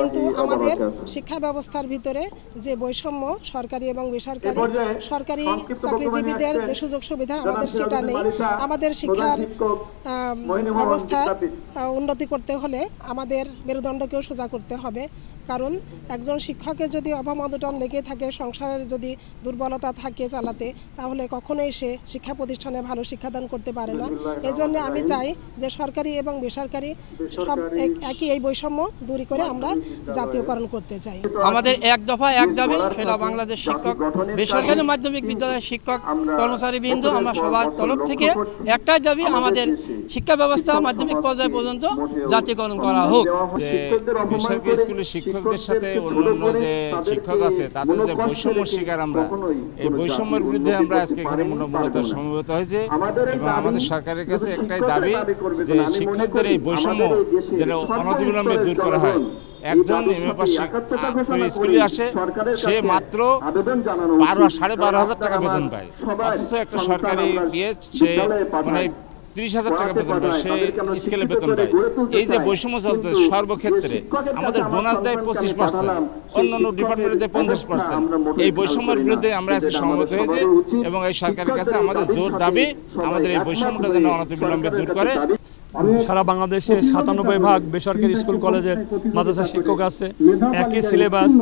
কিন্তু আমাদের শিক্ষা ব্যবস্থার ভিতরে যে বৈষম্য সরকারি এবং বেসরকারি, সরকারি চাকরিজীবীদের যে সুযোগ সুবিধা আমাদের সেটা নেই। আমাদের শিক্ষার ব্যবস্থা উন্নতি করতে হলে আমাদের মেরুদণ্ডকেও সোজা করতে হবে। কারণ একজন শিক্ষকের যদি অভাব-অনটন লেগে থাকে, সংসারের যদি দুর্বলতা থাকে চালাতে, তাহলে কখনোই সে শিক্ষা প্রতিষ্ঠানে ভালো শিক্ষাদান করতে পারে না। এজন্য আমি চাই যে সরকারি এবং বেসরকারি সব একই এই বৈষম্য দূর করে আমরা জাতীয়করণ করতে চাই। আমাদের এক দফা এক দাবি, সেটা বাংলাদেশ শিক্ষক বেসরকারি মাধ্যমিক বিদ্যালয়ের শিক্ষক কর্মচারীবৃন্দ আমরা সবার তরফ থেকে একটাই দাবি, আমাদের শিক্ষা ব্যবস্থা মাধ্যমিক পর্যায় পর্যন্ত জাতীয়করণ করা হোক। যে বেসরকারি স্কুলের শিক্ষকদের সাথে অন্যান্য যে শিক্ষক আছে তাদের যে বৈষম্য শিকার, আমরা এই বৈষম্যের বিরুদ্ধে আমরা আজকে এখানে মূলত সমবেত হয়েছে এবং আমাদের সরকারের কাছে একটাই দাবি যে শিক্ষকদের এই বৈষম্য যেন অনতিবিলম্বে দূর করা হয়। একজন এমএ পাস স্কুলে আসে, সে মাত্র 12,500 টাকা বেতন পায়, অথচ একটা সরকারি সে মানে 30,000 টাকা বেতন পায়, সে স্কেলে বেতন পায়। এই যে বৈষম্য চলতে সর্বক্ষেত্রে আমাদের বোনাস দেয় 25%, অন্যান্য ডিপার্টমেন্টে দেয় 50%। এই বৈষম্যের বিরুদ্ধে আমরা আজকে সমবেত হয়েছি এবং এই সরকারের কাছে আমাদের জোর দাবি, আমাদের এই বৈষম্যটা যেন অনতিবিলম্বে দূর করে। সারা বাংলাদেশে 97% বেসরকারি স্কুল কলেজের মাদ্রাসা শিক্ষক আছে, একই সিলেবাস,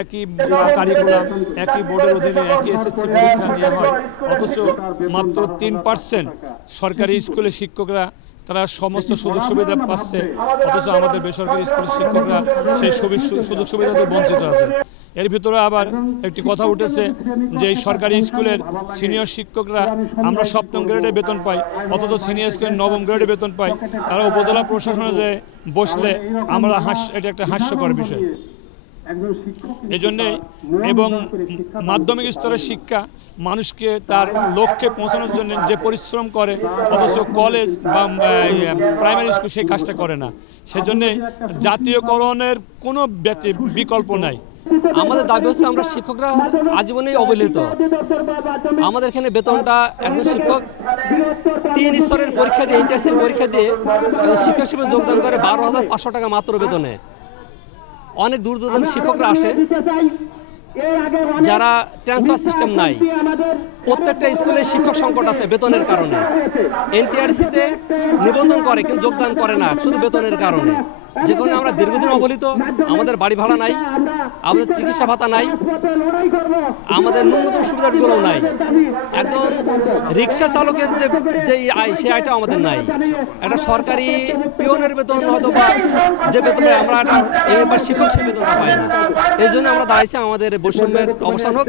একই কারিকুলাম, একই বোর্ডের অধীনে একই এসএসসি পরীক্ষা নেওয়া হয়, অথচ মাত্র 3% সরকারি স্কুলের শিক্ষকরা তারা সমস্ত সুযোগ সুবিধা পাচ্ছে, অথচ আমাদের বেসরকারি স্কুলের শিক্ষকরা সেই সুযোগ সুবিধাতে বঞ্চিত আছে। এর ভিতরে আবার একটি কথা উঠেছে যে এই সরকারি স্কুলের সিনিয়র শিক্ষকরা আমরা 7ম গ্রেডে বেতন পাই, অথচ সিনিয়র স্কুলের 9ম গ্রেডে বেতন পাই। তারা উপজেলা প্রশাসনে যে বসলে আমরা এটা একটা হাস্যকর বিষয়। এজন্যে এবং মাধ্যমিক স্তরের শিক্ষা মানুষকে তার লক্ষ্যে পৌঁছানোর জন্য যে পরিশ্রম করে, অথচ কলেজ বা প্রাইমারি স্কুল সেই কাজটা করে না। সেজন্যে জাতীয়করণের কোনো বিকল্প নাই। আমাদের দাবি হচ্ছে আমরা শিক্ষকরা আজীবনেই অবহেলিত। আমাদের এখানে বেতনটা একজন শিক্ষক 3 স্তরের পরীক্ষা দিয়ে, ইন্টারসিল পরীক্ষা দিয়ে শিক্ষক হিসেবে যোগদান করে 12,500 টাকা মাত্র বেতনে। অনেক দূর দূরান্তের শিক্ষকরা আসে যারা ট্রান্সফার সিস্টেম নাই। প্রত্যেকটা স্কুলে শিক্ষক সংকট আছে বেতনের কারণে। এনটিআরসিতে নিবন্ধন করে কিন্তু যোগদান করে না শুধু বেতনের কারণে। যেখানে আমরা দীর্ঘদিন অবহেলিত, আমাদের বাড়ি ভাড়া নাই, আমাদের চিকিৎসা ভাতা নাই, আমাদের ন্যূনতম সুবিধাগুলোও নাই। একজন রিক্সা চালকের যে আয়, সেই আয়টা আমাদের নাই। একটা সরকারি পিওনের বেতন হয়তো বা যে বেতনে আমরা একটা শিক্ষক সে বেতনটা পাই না। এই জন্য আমরা দাঁড়াইছি আমাদের বৈষম্যের অবসান হোক,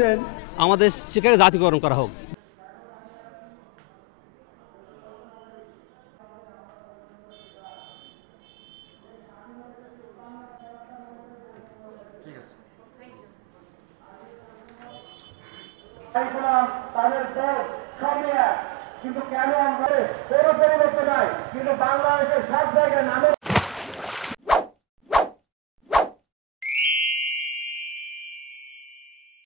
আমাদের শিক্ষাকে জাতীয়করণ করা হোক। তাদের দল সবই এক, কিন্তু কেন আমরা কোনো পরিবর্তন নাই, কিন্তু বাংলাদেশের সব জায়গায় নামে